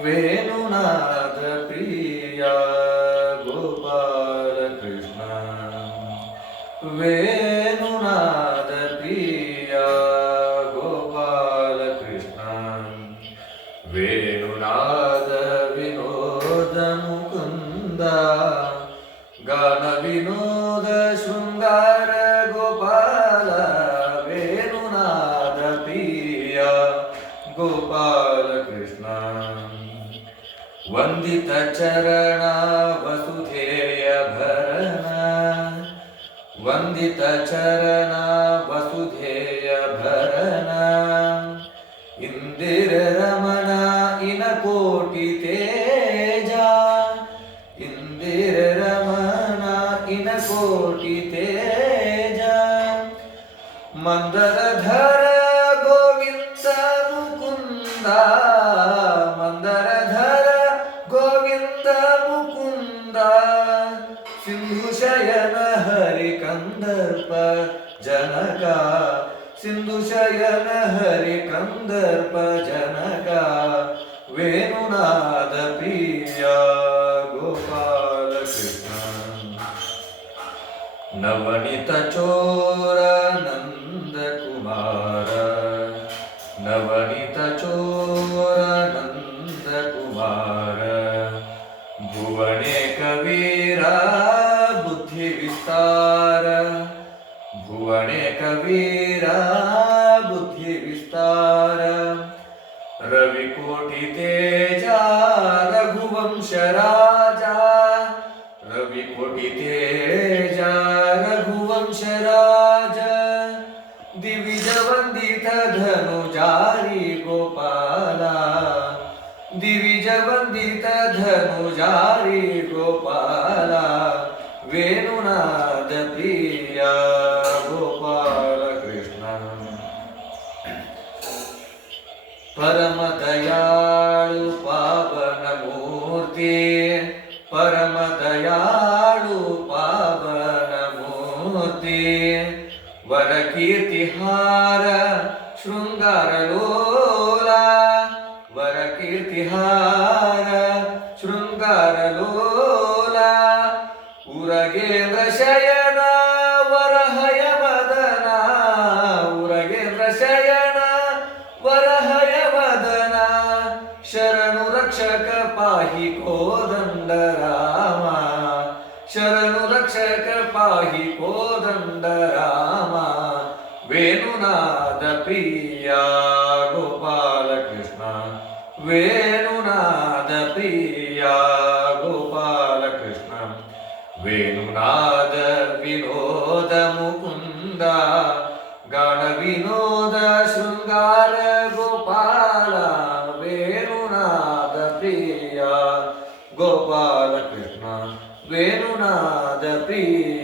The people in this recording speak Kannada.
ವೇಣುನಾಥ ಪ್ರಿಯ ಗೋಪಾಲ ಕೃಷ್ಣ ವೇಣುನಾಥ ಪ್ರಿಯ ಗೋಪಾಲ ಕೃಷ್ಣ ವೇಣುನಾಥ ವಿನೋದ ಮುಕುಂದ ಗಾನ ವಿನೋದ ಶೃಂಗಾರ ಗೋಪಾಲ ವೇಣುನಾಥ ಪ್ರಿಯ ಗೋಪಾಲ ಕೃಷ್ಣ ವಂದಿತ ಚರಣ ವಸುಧೇಯ ಭರಣ ವಂದಿತ ಚರಣ ವಸುಧೇಯ ಭರಣ ಇಂದಿರ ರಮಣ ಇನ ಕೋಟಿ ತೇಜ ಇಂದಿರ ರಮಣ ಇನ ಕೋಟಿ ತೇಜ ಮಂದರಧರ ಗೋವಿಂದ ಮುಕುಂದ ಮಂದರಧರ ಗೋವಿಂದ ಮುಕುಂದ ಸಿಂಧು ಶಯನ ಹರಿ ಕಂದರ್ಪ ಜನಕ ಸಿಂಧು ಶಯನ ಹರಿ ಕಂದರ್ಪ ಜನಕ ವೇಣುನಾಥ ಪ್ರಿಯ ಗೋಪಾಲ ಕೃಷ್ಣ ನವನಿತ ಚೋರ ನಂದ ಕುಮಾರ ನವನಿತ ಚೋರ ನಂದ ಕುಮಾರ ಭುವನೆ ಕವೀರ ಬುದ್ಧಿ ವಿಸ್ತಾರ ಭುವನೆ ಕವೀರ ಬುದ್ಧಿ ವಿಸ್ತಾರ ರವಿಕೋಟಿ ತೇಜ ರಘುವಂಶ ರಾಜ ರವಿಕೋಟಿ ತೇಜ ರಘುವಂಶ ರಾಜ ದಿವಿಜ ವಂದಿತ ಧನುಜಾರಿ ಗೋಪಾಲ ದಿವಿಜ ವಂದಿತ ಧನುಜಾರಿ ಗೋಪಾಲ ವೇಣುನಾಥ ಪ್ರಿಯ ಗೋಪಾಲ ಕೃಷ್ಣ ಪರಮ ದಯಾಳು ಪಾವನ ಮೂರ್ತಿ ಪರಮ ದಯಾಳು ಪಾವನ ಮೂರ್ತಿ ವರ ಕೀರ್ತಿಹಾರ ಶೃಂಗಾರ ಲೋಲ ವರ ಕೀರ್ತಿಹಾರ ಶೃಂಗಾರ ಲೋಲ ಉರಗೇಂದ್ರ ಶಯನ ವರಹಯ ವದನ ಉರಗೇಂದ್ರ ಶಯನ ವರಹಯ ವದನ ಶರಣು ರಕ್ಷಕ ಪಾಹಿ ಕೋದಂಡ ರಾಮ ಶರಣು ರಕ್ಷಕ ಪಾಹಿ ಕೋದಂಡ ರಾಮ ವೇಣುನಾಥ ಪ್ರಿಯ ಗೋಪಾಲ ಕೃಷ್ಣ ವೇಣುನಾಥ ಪ್ರಿಯ ಗೋಪಾಲ ಕೃಷ್ಣ ವೇಣುನಾಥ ವಿನೋದ ಮುಕುಂದ ಗಾನ ವಿನೋದ ಶೃಂಗಾರ ಗೋಪಾಲ ವೇಣುನಾಥ ಪ್ರಿಯ ಗೋಪಾಲ ಕೃಷ್ಣ ವೇಣುನಾಥ ಪ್ರಿಯ